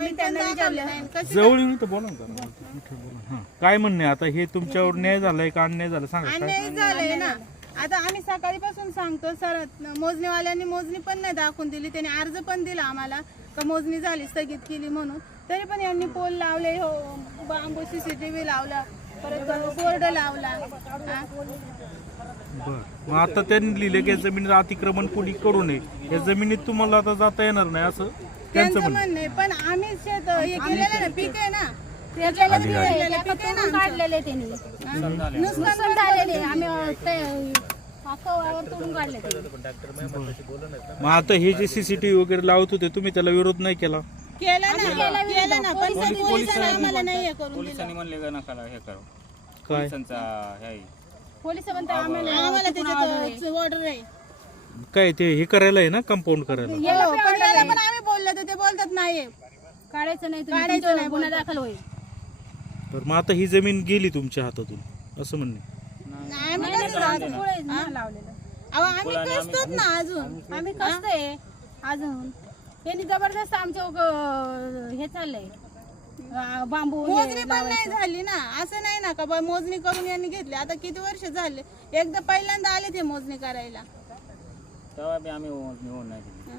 जवळ येऊन तर बोला ना. हां, काय म्हणणे आता हे तुमच्यावर न्याय झालाय का अन्याय झाला सांगा. अन्याय झालाय ना. आता आम्ही सकाळीपासून सांगतो सर, मोजणीवाल्यांनी मोजणी पण नाही दाखवून दिली, त्यांनी अर्ज पण दिला आम्हाला का मोजणी झाली स्थगित केली म्हणून, तरी पण यांनी पोल लावले, हो बांबू CCTV लावला, परत बोर्ड लावला. बर, मग आता त्यांनी लिहिले की जमिनीत अतिक्रमण कोणी करू नये, या जमिनीत तुम्हाला आता जाता येणार नाही असं त्यांचं म्हणणं आहे. पण आम्ही शेत हे केलेलं ना, पीक आहे ना, त्याच्याला काढलेले त्यांनी नुकसान झालेले, आम्ही मग आता हे जे CCTV वगैरे लावत होते तुम्ही त्याला विरोध नाही केला? केला ना, पण पोलिसांनी आम्हाला नाही हे करून दिलं. पोलिसांनी म्हणले का नका हे करू. काय पोलिसांचा हे पोलिस म्हणतात आम्हाला त्याच्यात ऑर्डर आहे. काय ते हे करायला आहे ना, कंपाऊंड करायला? पण याला पण आम्ही बोललो तर ते बोलतात नाही काढायचं नाही, गुन्हा दाखल होईल. तर मग आता ही जमीन गेली तुमच्या हातातून असं म्हणणे? आम्ही कसतोच ना अजून, आम्ही कसतोय अजून. यांनी जबरदस्त आमचं हे चाललंय, बांबू मोजणी पण नाही झाली ना. असं नाही ना का मोजणी करून यांनी घेतली. आता किती वर्ष झाले, एकदा पहिल्यांदा आले ते मोजणी करायला, तेव्हा बी आम्ही निवडून नाही दिली.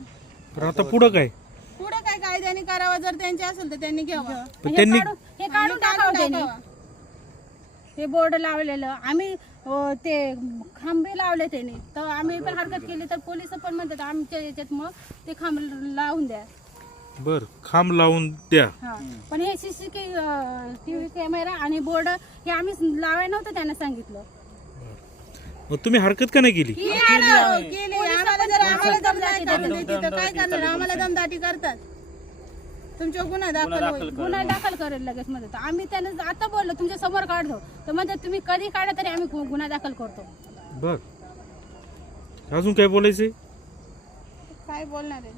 तर आता पुढं काय? पुढे काय कायद्याने करावं, जर त्यांचे असेल तर त्यांनी घ्यावं. पण त्यांनी हे काढून टाकावं त्यांनी. हे बोर्ड लावलेलं आम्ही ते खांबे लावले त्यांनी, तर आम्ही पण हरकत केली तर पोलिस पण म्हणतात आमच्या याच्यात मग ते खांब लावून द्या. बर, खांब लावून द्या. हा, पण हे CCTV कॅमेरा आणि बोर्ड हे आम्ही लावायला नव्हतं त्यांना सांगितलं. मग तुम्ही हरकत का नाही केली? केली. आम्हाला जर आम्हाला दमदाटी करतात तर काय करणार, आम्हाला दमदाटी करतात. तुमच्या गुन्हा दाखल होईल. गुन्हा दाखल करेल लगेच म्हणतात. आम्ही त्यांना आता बोललो तुमच्या समोर काढतो, तर म्हणतात तुम्ही कधी काढा तरी आम्ही गुन्हा दाखल करतो. बर, अजून काय बोलायचंय? काय बोलणार आहे?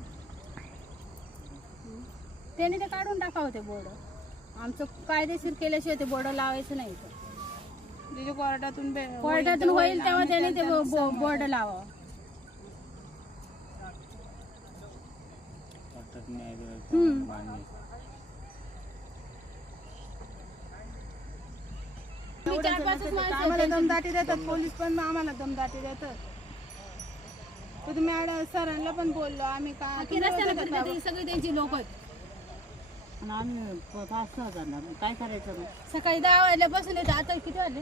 त्यांनी ते काढून टाकावं ते बोर्ड. आमचं कायदेशीर केल्याशिवाय ते बोर्ड लावायचं नाही. तिथे कोर्टातून कोर्टातून होईल तेव्हा त्यांनी ते बोर्ड लावा. न्याय दिला मान्य. आम्हाला दमदाटी देतात पोलीस, पण आम्हाला दमदाटी देतात. तुम्ही सरांना पण बोललो आम्ही सगळी त्यांची लोक काय करायचं? सकाळी 10 वाजल्यापासून येतात, आता किती वाजले?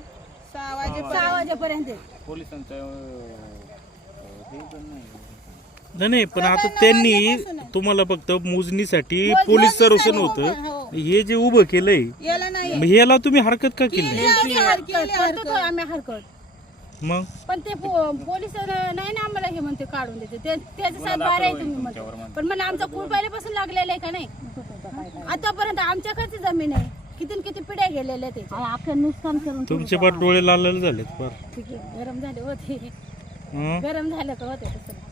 6 वाजेपर्यंत. पोलिसांचं हे पण नाही. नाही, पण आता त्यांनी तुम्हाला फक्त मोजणीसाठी पोलीस संरक्षण होतं, हे जे उभं केलंय याला नाही. मग ह्याला तुम्ही हरकत का केली नाही? आम्ही हरकत, मग पण ते पोलीस नाही ना आम्हाला हे म्हणते काढून देते, त्याचं साहेब बार आहे तुम्ही म्हणते. पण मला आमचा पूल पहिल्यापासून लागलेला आहे का नाही, आतापर्यंत आमच्याकडची जमीन आहे. किती पिढ्या गेलेल्या त्याच्या. नुकसान करून तुमचे पाठ डोळे लाल झालेत फार. ठीक आहे, गरम झाले होते. हं? गरम झालं का होते तसं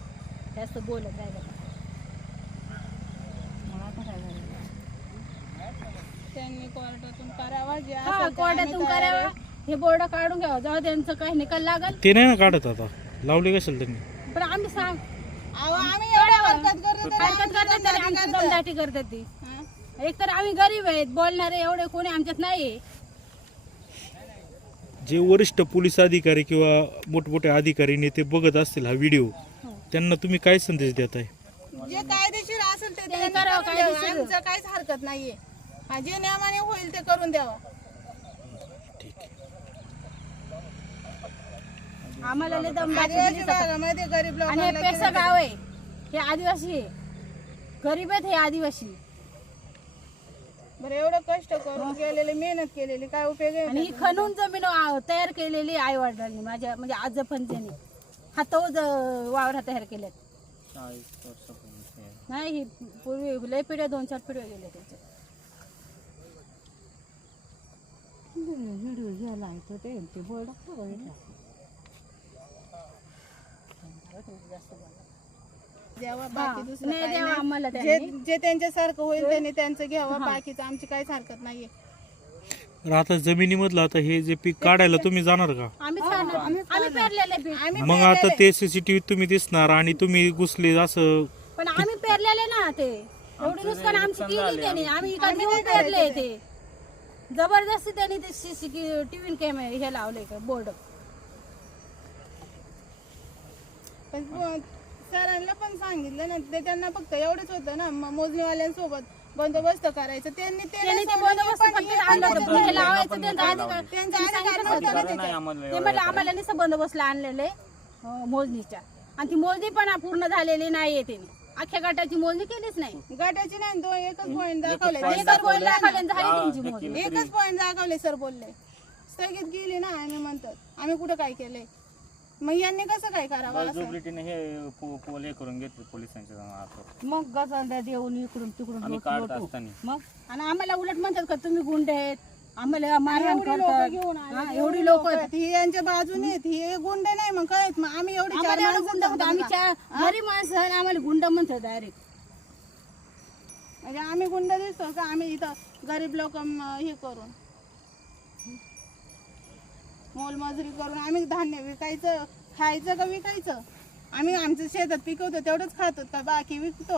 जास्त बोलत राहिलं. त्यांनी कोर्टातून करावा, जे हा, असेल ते कोर्टातून आम्ही करावा. हे बोर्ड काढून घ्यावं, जेव्हा त्यांचं काही निकाल लागल. ते नाही ना काढत आता, लावले कशाला त्यांनी? पण आम्ही सांग आम्ही एवढ्या हरकत करतो तरी हरकत करतात तरी आमची दमदाटी करतात ती. एक तर आम्ही गरीब आहेत, बोलणारे एवढे कोणी आमच्यात नाही. जे वरिष्ठ पोलीस अधिकारी किंवा मोठमोठे अधिकारी नेते बघत असतील हा व्हिडिओ, त्यांना तुम्ही काय संदेश देताय? जे कायदेशीर असेल ते त्यांनी करावं, करून द्यावं. कायदेशीर. आमचं काहीच हरकत नाहीये. जे नियमाने होईल ते करून द्यावं. आम्हाला लय दमदाटी आदिवासी दिली जातात. भागामध्ये गरीब आणि हे लोकांना पेसा गाव आहे, हे आदिवासी आहे, गरीब आहेत हे आदिवासी. बरं एवढं कष्ट करून गेलेले, मेहनत केलेली, काय उपयोग आहे? आणि ही खणून जमीन तयार केलेली आई वडिलांनी, माझ्या म्हणजे आजोबांनी हातावर वावर तयार केल्यात. 40 वर्षापूर्वी. नाही, ही पूर्वी लय पिढ्या 2-4 पिढ्या गेल्या त्याच्या. व्हिडिओ घ्यायला आहे ते बोर्ड द्यावा, बाकी दुसरं नाही काही द्यावं नाही. आम्हाला त्यांनी. जे त्यांच्यासारखं होईल त्यांनी त्यांचं घ्यावं, बाकीचं आमची काहीच हरकत नाहीये. तर आता जमिनीमधलं आता हे जे पीक काढायला तुम्ही जाणार का? आम्ही पेरलेले पीक. मग आता ते CCTV तुम्ही दिसणार आणि तुम्ही घुसले असं पण आम्ही पेरलेले ना ते. एवढी नुकसान आमची केली त्याने. आम्ही इकडे घेऊन पेरले ते जबरदस्ती त्यांनी ते CCTV कॅमेरे हे लावले का बोर्ड. पण सरांना पण सांगितलं ना, ते त्यांना फक्त एवढंच होतं ना, मोजणीवाल्यांसोबत बंदोबस्त करायचं. त्यांनी त्यांनी ते बंदोबस्त फक्त आणलं होतं. हे लावायचं त्यांचा अधिकार. त्यांचा त्यांनी अधिकार सांगितलं नव्हता ना होतं. त्याच्यात. ते म्हटलं आम्हाला नुसतं बंदोबस्तला आणलेले मोजणीच्या, आणि ती मोजणी पण पूर्ण झालेली नाहीये. त्यांनी अख्ख्या गटाची मोजणी केलीच नाही. गटाची नाही, तो एकच पॉईंट दाखवले. एकच बोलले दाखवले झाली त्यांची मोजणी. एकच पॉईंट दाखवले सर बोलले. स्थगित केली ना आम्ही म्हणतात. आम्ही कुठं काय केलंय? मग यांनी कसं काय करावं असं? बळजबरीने हे पोल हे करून घेतले पोलिसांच्या हातात. मग गजांड्या देऊन इकडून तिकडून आम्ही लोट काढत लोटू. असताना मग आणि आम्हाला उलट म्हणतात का तुम्ही गुंडे आहेत, आम्हाला मारहाण एवढी लोकं करतात. घेऊन आले, हा, एवढी लोक ही यांच्या बाजूने आहेत. ही गुंड नाही मग कळत. मग आम्ही एवढी चार आम्हाला माणसं गुंड म्हणतो. आम्ही गरीब माणसं आणि आम्हाला गुंड म्हणतो डायरेक्ट. म्हणजे आम्ही गुंड दिसतो का? आम्ही इथं गरीब लोक हे करून मोलमजुरी करून आम्ही धान्य विकायचं, खायचं का विकायचं? आम्ही आमच्या शेतात पिकवतो तेवढंच खातो का बाकी विकतो?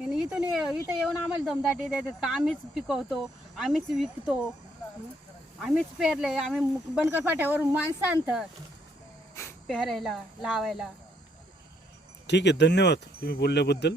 आणि इथं येऊन आम्हाला दमदाटी देतात का आम्हीच पिकवतो, आम्हीच विकतो, आम्हीच पेरले. आम्ही बनकर फाट्यावरून माणसं आणतात पेरायला लावायला. ठीक आहे, धन्यवाद तुम्ही बोलल्याबद्दल.